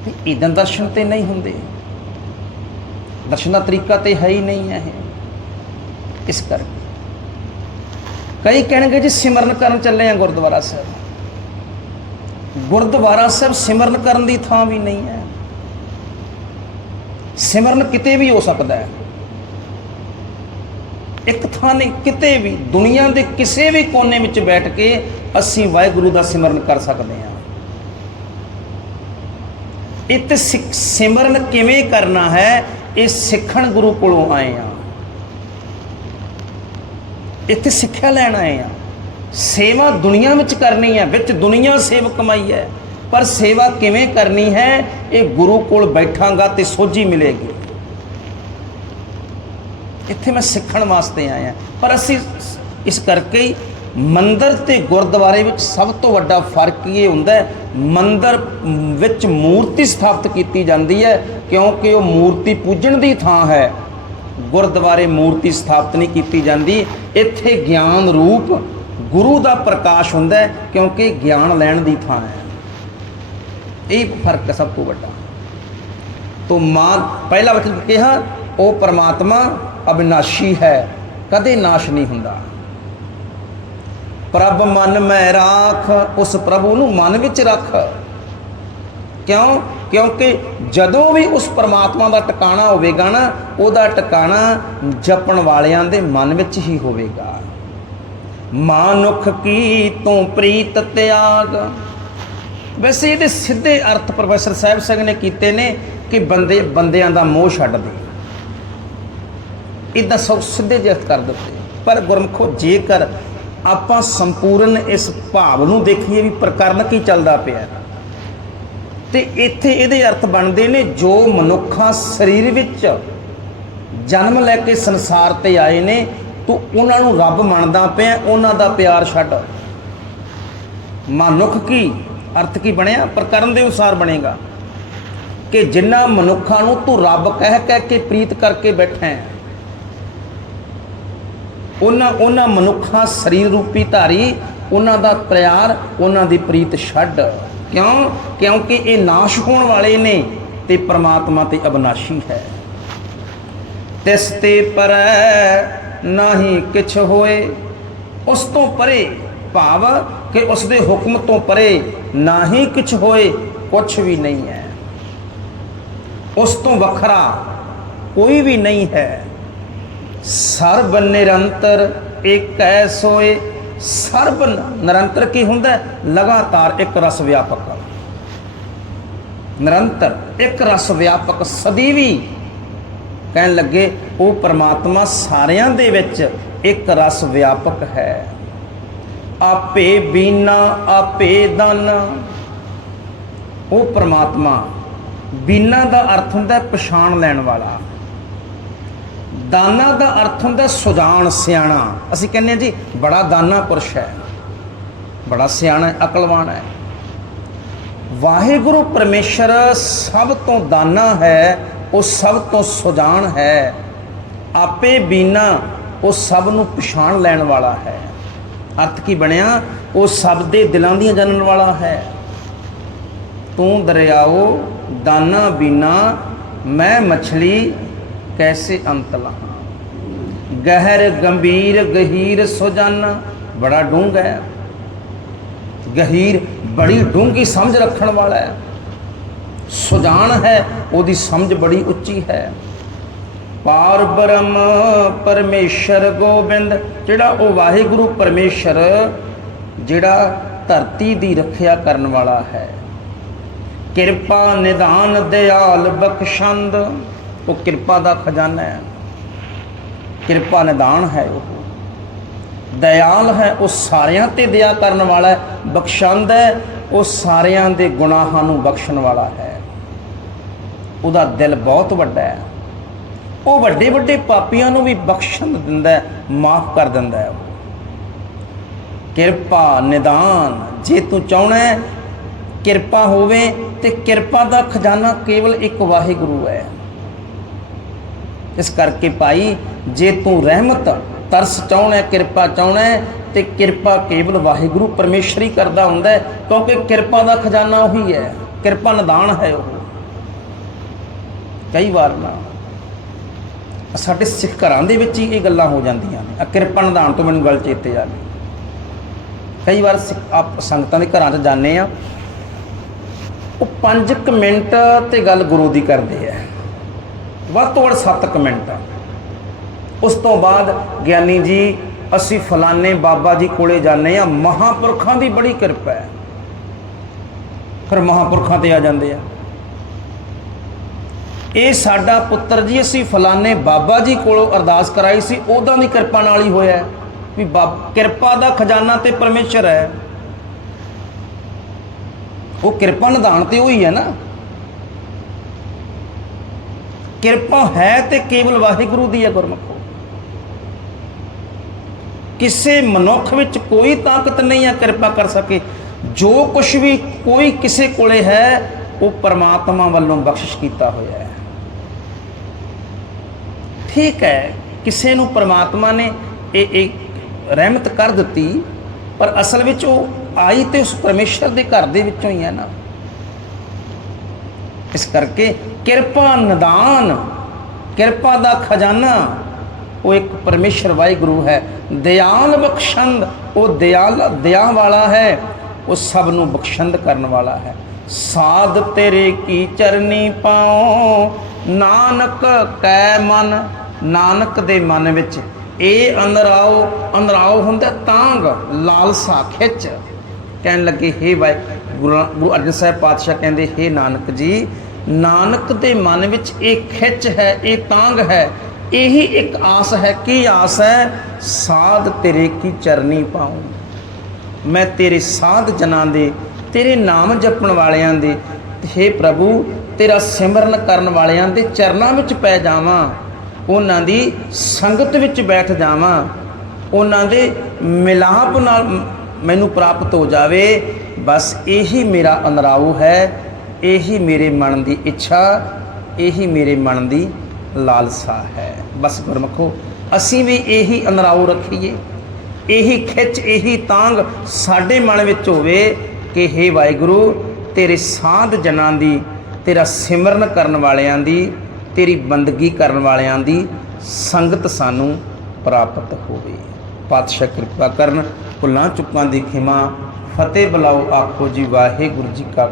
Speaker 1: ਤੇ ਇਦਾਂ ਦਰਸ਼ਨ ਤੇ ਨਹੀਂ ਹੁੰਦੇ। ਦਰਸ਼ਨ ਦਾ ਤਰੀਕਾ ਤੇ ਹੈ ਹੀ ਨਹੀਂ ਹੈ ਇਹ। ਇਸ ਕਰਕੇ। ਕਈ ਕਹਿਣਗੇ ਜੀ, ਸਿਮਰਨ ਕਰਨ ਚੱਲੇ ਆ ਗੁਰਦੁਆਰਾ ਸਾਹਿਬ। ਗੁਰਦੁਆਰਾ ਸਾਹਿਬ ਸਿਮਰਨ ਕਰਨ ਦੀ ਥਾਂ ਵੀ ਨਹੀਂ ਹੈ। ਸਿਮਰਨ ਕਿਤੇ ਵੀ ਹੋ ਸਕਦਾ ਹੈ। ਇੱਕ ਥਾਂ ਨਹੀਂ, ਕਿਤੇ ਵੀ, ਦੁਨੀਆ ਦੇ ਕਿਸੇ ਵੀ ਕੋਨੇ ਵਿੱਚ ਬੈਠ ਕੇ ਅਸੀਂ ਵਾਹਿਗੁਰੂ ਦਾ ਸਿਮਰਨ ਕਰ ਸਕਦੇ ਹਾਂ। ਇੱਥੇ ਸਿ- ਸਿਮਰਨ ਕਿਵੇਂ ਕਰਨਾ ਹੈ, ਇਹ ਸਿੱਖਣ ਗੁਰੂ ਕੋਲੋਂ ਆਏ ਆ ਇੱਥੇ ਸਿੱਖਿਆ ਲੈਣ ਆਏ ਆ ਸੇਵਾ ਦੁਨੀਆ ਵਿੱਚ ਕਰਨੀ ਹੈ, ਵਿੱਚ ਦੁਨੀਆ ਸੇਵ ਕਮਾਈ ਹੈ। ਪਰ ਸੇਵਾ ਕਿਵੇਂ ਕਰਨੀ ਹੈ, ਇਹ ਗੁਰੂ ਕੋਲ ਬੈਠਾਂਗਾ ਤੇ ਸੋਝੀ ਮਿਲੇਗੀ। ਇੱਥੇ ਮੈਂ ਸਿੱਖਣ ਵਾਸਤੇ ਆਇਆ। ਪਰ ਅਸੀਂ ਇਸ ਕਰਕੇ ਹੀ ਮੰਦਰ ਤੇ ਗੁਰਦੁਆਰੇ ਵਿੱਚ ਸਭ ਤੋਂ ਵੱਡਾ ਫ਼ਰਕ ਇਹ ਹੁੰਦਾ ਹੈ, ਮੰਦਰ ਵਿੱਚ ਮੂਰਤੀ ਸਥਾਪਿਤ ਕੀਤੀ ਜਾਂਦੀ ਹੈ, ਕਿਉਂਕਿ ਉਹ ਮੂਰਤੀ ਪੂਜਣ ਦੀ ਥਾਂ ਹੈ। ਗੁਰਦੁਆਰੇ ਮੂਰਤੀ ਸਥਾਪਿਤ ਨਹੀਂ ਕੀਤੀ ਜਾਂਦੀ। ਇੱਥੇ ਗਿਆਨ ਰੂਪ ਗੁਰੂ ਦਾ ਪ੍ਰਕਾਸ਼ ਹੁੰਦਾ ਹੈ, ਕਿਉਂਕਿ ਗਿਆਨ ਲੈਣ ਦੀ ਥਾਂ ਹੈ। ਇਹ ਫ਼ਰਕ ਹੈ ਸਭ ਤੋਂ ਵੱਡਾ। ਤੋ ਮਾਂ, ਪਹਿਲਾ ਵਚਨ ਕਿਹਾ, ਉਹ ਪਰਮਾਤਮਾ ਅਬਿਨਾਸ਼ੀ ਹੈ, ਕਦੇ ਨਾਸ਼ ਨਹੀਂ ਹੁੰਦਾ। ਪ੍ਰਭ ਮਨ ਮੈਂ ਰਾਖ, ਉਸ ਪ੍ਰਭੂ ਨੂੰ ਮਨ ਵਿੱਚ ਰੱਖ। ਕਿਉਂ? ਕਿਉਂਕਿ ਜਦੋਂ ਵੀ ਉਸ ਪਰਮਾਤਮਾ ਦਾ ਟਿਕਾਣਾ ਹੋਵੇਗਾ ਨਾ, ਉਹਦਾ ਟਿਕਾਣਾ ਜਪਣ ਵਾਲਿਆਂ ਦੇ ਮਨ ਵਿੱਚ ਹੀ ਹੋਵੇਗਾ। ਮਾਨੁਖ ਕੀ ਤੂੰ ਪ੍ਰੀਤ ਤਿਆਗ? ਵੈਸੇ ਇਹਦੇ ਸਿੱਧੇ ਅਰਥ ਪ੍ਰੋਫੈਸਰ ਸਾਹਿਬ ਸਿੰਘ ਨੇ ਕੀਤੇ ਨੇ ਕਿ ਬੰਦੇ, ਬੰਦਿਆਂ ਦਾ ਮੋਹ ਛੱਡ ਦੇ। ਇਦਾਂ ਸਭ ਸਿੱਧੇ ਜਿਹੇ ਕਰ ਦਿੱਤੇ। ਪਰ ਗੁਰਮਖੋ, ਜੇਕਰ ਆਪਾਂ ਸੰਪੂਰਨ ਇਸ ਭਾਵ ਨੂੰ ਦੇਖੀਏ ਵੀ ਪ੍ਰਕਰਨ ਕੀ ਚੱਲਦਾ ਪਿਆ ਤੇ ਇੱਥੇ ਇਹਦੇ ਅਰਥ ਬਣਦੇ ਨੇ, ਜੋ ਮਨੁੱਖਾਂ ਸਰੀਰ ਵਿੱਚ ਜਨਮ ਲੈ ਕੇ ਸੰਸਾਰ ਤੇ ਆਏ ਨੇ, ਤੂੰ ਉਹਨਾਂ ਨੂੰ ਰੱਬ ਮੰਨਦਾ ਪਿਆ, ਉਹਨਾਂ ਦਾ ਪਿਆਰ ਛੱਡ। ਮਨੁੱਖ ਕੀ? ਅਰਥ ਕੀ ਬਣਿਆ? ਪ੍ਰਕਰਨ ਦੇ ਅਨੁਸਾਰ ਬਣੇਗਾ ਕਿ ਜਿੰਨਾ ਮਨੁੱਖਾਂ ਨੂੰ ਤੂੰ ਰੱਬ ਕਹਿ ਕਹਿ ਕੇ, ਪ੍ਰੀਤ ਕਰਕੇ ਬੈਠਾ ਹੈ ਉਹਨਾਂ ਉਹਨਾਂ ਮਨੁੱਖਾਂ ਸਰੀਰ ਰੂਪੀ ਧਾਰੀ, ਉਹਨਾਂ ਦਾ ਪਿਆਰ ਉਹਨਾਂ ਦੀ ਪ੍ਰੀਤ ਛੱਡ। ਕਿਉਂ? ਕਿਉਂਕਿ ਇਹ ਨਾਸ਼ ਹੋਣ ਵਾਲੇ ਨੇ ਤੇ ਪ੍ਰਮਾਤਮਾ ਤੇ ਅਬਨਾਸ਼ੀ ਹੈ। ਤਿਸ ਤੇ ਪਰੈ ਨਾਹੀ ਕਿਛ ਹੋਏ, ਉਸ ਤੋਂ ਪਰੇ ਭਾਵ ਕਿ ਉਸ ਦੇ ਹੁਕਮ ਤੋਂ ਪਰੇ ਨਾਹੀ ਕਿਛ ਹੋਏ, ਕੁਛ ਵੀ ਨਹੀਂ ਹੈ। ਉਸ ਤੋਂ ਵੱਖਰਾ ਕੋਈ ਵੀ ਨਹੀਂ ਹੈ। ਸਰਬ ਨਿਰੰਤਰ ਇੱਕ ਐ ਸੋਏ। ਸਰਬ ਨਿਰੰਤਰ ਕੀ ਹੁੰਦਾ ਲਗਾਤਾਰ ਇੱਕ ਰਸ ਵਿਆਪਕ। ਨਿਰੰਤਰ ਇੱਕ ਰਸ ਵਿਆਪਕ ਸਦੀ ਵੀ ਕਹਿਣ ਲੱਗੇ, ਉਹ ਪ੍ਰਮਾਤਮਾ ਸਾਰਿਆਂ ਦੇ ਵਿੱਚ ਇੱਕ ਰਸ ਵਿਆਪਕ ਹੈ। ਆਪੇ ਬੀਨਾ, ਆਪੇ ਦਾਨ ਉਹ ਪ੍ਰਮਾਤਮਾ ਬੀਨਾ ਦਾ ਅਰਥ ਹੁੰਦਾ ਪਛਾਣ ਲੈਣ ਵਾਲਾ। ਦਾਨਾ ਦਾ ਅਰਥ ਹੁੰਦਾ ਸੁਜਾਨ, ਸਿਆਣਾ। ਅਸੀਂ ਕਹਿੰਦੇ ਹਾਂ ਜੀ, ਬੜਾ ਦਾਨਾ ਪੁਰਸ਼ ਹੈ। ਬੜਾ ਸਿਆਣਾ ਹੈ, ਅਕਲਵਾਨ ਹੈ। ਵਾਹਿਗੁਰੂ ਪਰਮੇਸ਼ਰ ਸਭ ਤੋਂ ਦਾਨਾ ਹੈ, ਉਹ ਸਭ ਤੋਂ ਸੁਜਾਨ ਹੈ। ਆਪੇ ਬੀਨਾ, ਉਹ ਸਭ ਨੂੰ ਪਛਾਣ ਲੈਣ ਵਾਲਾ ਹੈ। ਅਰਥ ਕੀ ਬਣਿਆ? ਉਹ ਸਭ ਦੇ ਦਿਲਾਂ ਦੀਆਂ ਜਾਣਨ ਵਾਲਾ ਹੈ। ਤੂੰ ਦਰਿਆਓ, ਦਾਨਾ, ਬੀਨਾ, ਮੈਂ ਮਛਲੀ ਕੈਸੇ ਅੰਤਲਾ ਗਹਿਰ, ਗੰਭੀਰ, ਗਹੀਰ ਸੁਜਾਨਾ ਬੜਾ ਡੂੰਘ ਹੈ। ਗਹੀਰ ਬੜੀ ਡੂੰਘੀ ਸਮਝ ਰੱਖਣ ਵਾਲਾ ਹੈ। ਸੁਜਾਨ ਹੈ, ਉਹਦੀ ਸਮਝ ਬੜੀ ਉੱਚੀ ਹੈ। ਪਾਰ ਬ੍ਰਹਮ ਪਰਮੇਸ਼ਰ ਗੋਬਿੰਦ, ਜਿਹੜਾ ਉਹ ਵਾਹਿਗੁਰੂ ਪਰਮੇਸ਼ਰ, ਜਿਹੜਾ ਧਰਤੀ ਦੀ ਰੱਖਿਆ ਕਰਨ ਵਾਲਾ ਹੈ। ਕਿਰਪਾ ਨਿਦਾਨ ਦਿਆਲ ਬਖਸ਼ੰਦ। ਉਹ ਕਿਰਪਾ ਦਾ ਖਜ਼ਾਨਾ ਹੈ। ਕਿਰਪਾ ਨਿਦਾਨ ਹੈ ਉਹ। ਦਇਆਲ ਹੈ, ਉਹ ਸਾਰਿਆਂ ਤੇ ਦਇਆ ਕਰਨ ਵਾਲਾ ਹੈ, ਬਖਸ਼ੰਦ ਹੈ, ਉਹ ਸਾਰਿਆਂ ਦੇ ਗੁਨਾਹਾਂ ਨੂੰ ਬਖਸ਼ਣ ਵਾਲਾ ਹੈ। ਉਹਦਾ ਦਿਲ ਬਹੁਤ ਵੱਡਾ ਹੈ। ਉਹ ਵੱਡੇ ਵੱਡੇ ਪਾਪੀਆਂ ਨੂੰ ਵੀ ਬਖਸ਼ਣ ਦਿੰਦਾ ਹੈ, ਮਾਫ ਕਰ ਦਿੰਦਾ ਹੈ ਉਹ। ਕਿਰਪਾ ਨਿਦਾਨ, ਜੇ ਤੂੰ ਚਾਹਣਾ ਕਿਰਪਾ ਹੋਵੇ ਤੇ ਕਿਰਪਾ ਦਾ ਖਜ਼ਾਨਾ ਕੇਵਲ ਇੱਕ ਵਾਹਿਗੁਰੂ ਹੈ। ਇਸ ਕਰਕੇ ਭਾਈ, ਜੇ ਤੂੰ ਰਹਿਮਤ, ਤਰਸ ਚਾਹਣਾ ਕਿਰਪਾ ਚਾਹਣਾ ਹੈ, ਤੇ ਕਿਰਪਾ ਕੇਵਲ ਵਾਹਿਗੁਰੂ ਪਰਮੇਸ਼ਰ ਹੀ ਕਰਦਾ ਹੁੰਦਾ ਕਿਉਂਕਿ ਕਿਰਪਾ ਦਾ ਖਜ਼ਾਨਾ ਉਹੀ ਹੈ, ਕਿਰਪਾ ਨਿਦਾਨ ਹੈ ਉਹ। ਕਈ ਵਾਰ ਨਾ, ਸਾਡੇ ਸਿੱਖ ਘਰਾਂ ਦੇ ਵਿੱਚ ਹੀ ਇਹ ਗੱਲਾਂ ਹੋ ਜਾਂਦੀਆਂ ਨੇ, ਆ ਕਿਰਪਾ ਨਿਦਾਨ ਤੋਂ ਮੈਨੂੰ ਗੱਲ ਚੇਤੇ ਆ ਗਈ। ਕਈ ਵਾਰ ਸਿੱਖ- ਆਪ ਸੰਗਤਾਂ ਦੇ ਘਰਾਂ 'ਚ ਜਾਂਦੇ ਆ, ਉਹ 5 ਮਿੰਟ ਤੇ ਗੱਲ ਗੁਰੂ ਦੀ ਕਰਦੇ ਆ। ਵੱਧ ਤੋਂ ਵੱਧ 7 ਮਿੰਟ। ਉਸ ਤੋਂ ਬਾਅਦ ਗਿਆਨੀ ਜੀ, ਅਸੀਂ ਫਲਾਣੇ ਬਾਬਾ ਜੀ ਕੋਲੇ ਜਾਂਦੇ ਆ ਮਹਾਪੁਰਖਾਂ ਦੀ ਬੜੀ ਕਿਰਪਾ ਹੈ। ਫਿਰ ਮਹਾਪੁਰਖਾਂ ਤੇ ਆ ਜਾਂਦੇ ਆ। ਇਹ ਸਾਡਾ ਪੁੱਤਰ ਜੀ, ਅਸੀਂ ਫਲਾਣੇ ਬਾਬਾ ਜੀ ਕੋਲੋਂ ਅਰਦਾਸ ਕਰਾਈ ਸੀ, ਉਹਦਾਂ ਦੀ ਕਿਰਪਾ ਨਾਲ ਹੀ ਹੋਇਆ ਵੀ ਬਾਬ ਕਿਰਪਾ ਦਾ ਖਜ਼ਾਨਾ ਤੇ ਪਰਮੇਸ਼ਰ ਹੈ। ਉਹ ਕਿਰਪਾ ਨਿਧਾਨ ਤੇ ਉਹੀ ਹੈ ਨਾ। ਕਿਰਪਾ ਹੈ ਤੇ ਕੇਵਲ ਵਾਹਿਗੁਰੂ ਦੀ ਹੈ ਗੁਰਮਖੋ। ਕਿਸੇ ਮਨੁੱਖ ਵਿੱਚ ਕੋਈ ਤਾਕਤ ਨਹੀਂ ਹੈ ਕਿਰਪਾ ਕਰ ਸਕੇ। ਜੋ ਕੁਝ ਵੀ ਕੋਈ ਕਿਸੇ ਕੋਲੇ ਹੈ, ਉਹ ਪਰਮਾਤਮਾ ਵੱਲੋਂ ਬਖਸ਼ਿਸ਼ ਕੀਤਾ ਹੋਇਆ ਹੈ। ਠੀਕ ਹੈ, ਕਿਸੇ ਨੂੰ ਪਰਮਾਤਮਾ ਨੇ ਇਹ ਇੱਕ ਰਹਿਮਤ ਕਰ ਦਿੱਤੀ, ਪਰ ਅਸਲ ਵਿੱਚ ਉਹ ਆਈ ਤੇ ਉਸ ਪਰਮੇਸ਼ਰ ਦੇ ਘਰ ਦੇ ਵਿੱਚੋਂ ਹੀ ਹੈ ਨਾ। ਇਸ ਕਰਕੇ ਕਿਰਪਾ ਨਿਦਾਨ, ਕਿਰਪਾ ਦਾ ਖਜ਼ਾਨਾ, ਉਹ ਇੱਕ ਪਰਮੇਸ਼ਰ ਵਾਹਿਗੁਰੂ ਹੈ। ਦਿਆਲ ਬਖਸ਼ੰਦ, ਉਹ ਦਿਆਲ ਦਇਆ ਵਾਲਾ ਹੈ, ਉਹ ਸਭ ਨੂੰ ਬਖਸ਼ੰਦ ਕਰਨ ਵਾਲਾ ਹੈ। ਸਾਧ ਤੇਰੇ ਕੀ ਚਰਨੀ ਪਾਉ, ਨਾਨਕ ਕੈ ਮਨ, ਨਾਨਕ ਦੇ ਮਨ ਵਿੱਚ। ਇਹ ਅੰਦਰਾਓ ਅੰਦਰਾਓ ਹੁੰਦਾ ਤਾਂਗ, ਲਾਲਸਾ ਖਿੱਚ। ਕਹਿਣ ਲੱਗੇ, ਹੇ ਵਾਹਿ ਗੁਰੂ ਗੁਰੂ ਅਰਜਨ ਸਾਹਿਬ ਪਾਤਸ਼ਾਹ ਕਹਿੰਦੇ, ਹੇ ਨਾਨਕ ਜੀ ਨਾਨਕ ਦੇ ਮਨ ਵਿੱਚ ਇਹ ਖਿੱਚ ਹੈ, ਇਹ ਤਾਂਗ ਹੈ, ਇਹੀ ਇੱਕ ਆਸ ਹੈ, ਕੀ ਆਸ ਹੈ? ਸਾਧ ਤੇਰੇ ਕੀ ਚਰਨੀ ਪਾਉ। ਮੈਂ ਤੇਰੇ ਸਾਧ ਜਨਾਂ ਦੇ, ਤੇਰੇ ਨਾਮ ਜਪਣ ਵਾਲਿਆਂ ਦੇ, ਹੇ ਪ੍ਰਭੂ, ਤੇਰਾ ਸਿਮਰਨ ਕਰਨ ਵਾਲਿਆਂ ਦੇ ਚਰਨਾਂ ਵਿੱਚ ਪੈ ਜਾਵਾਂ। ਉਹਨਾਂ ਦੀ ਸੰਗਤ ਵਿੱਚ ਬੈਠ ਜਾਵਾਂ। ਉਹਨਾਂ ਦੇ ਮਿਲਾਪ ਨਾਲ ਮੈਨੂੰ ਪ੍ਰਾਪਤ ਹੋ ਜਾਵੇ। ਬਸ ਇਹੀ ਮੇਰਾ ਅਨਰਾਉ ਹੈ। ਇਹੀ ਮੇਰੇ ਮਨ ਦੀ ਇੱਛਾ, ਇਹੀ ਮੇਰੇ ਮਨ ਦੀ ਲਾਲਸਾ ਹੈ। ਬਸ ਗੁਰਮਖੋ, ਅਸੀਂ ਵੀ ਇਹੀ ਅਨਰਾਉ ਰੱਖੀਏ। ਇਹੀ ਖਿੱਚ, ਇਹੀ ਤਾਂਗ ਸਾਡੇ ਮਨ ਵਿੱਚ ਹੋਵੇ ਕਿ ਹੇ ਵਾਹਿਗੁਰੂ, ਤੇਰੇ ਸਾਧ ਜਨਾਂ ਦੀ, ਤੇਰਾ ਸਿਮਰਨ ਕਰਨ ਵਾਲਿਆਂ ਦੀ, ਤੇਰੀ ਬੰਦਗੀ ਕਰਨ ਵਾਲਿਆਂ ਦੀ ਸੰਗਤ ਸਾਨੂੰ ਪ੍ਰਾਪਤ ਹੋਵੇ। ਪਾਤਸ਼ਾਹ ਕਿਰਪਾ ਕਰਨ, ਭੁੱਲਾਂ ਚੁੱਕਾਂ ਦੀ ਖਿਮਾ, ਫਤਿਹ ਬੁਲਾਓ ਆਖੋ ਜੀ, ਵਾਹਿਗੁਰੂ ਜੀ ਕਾ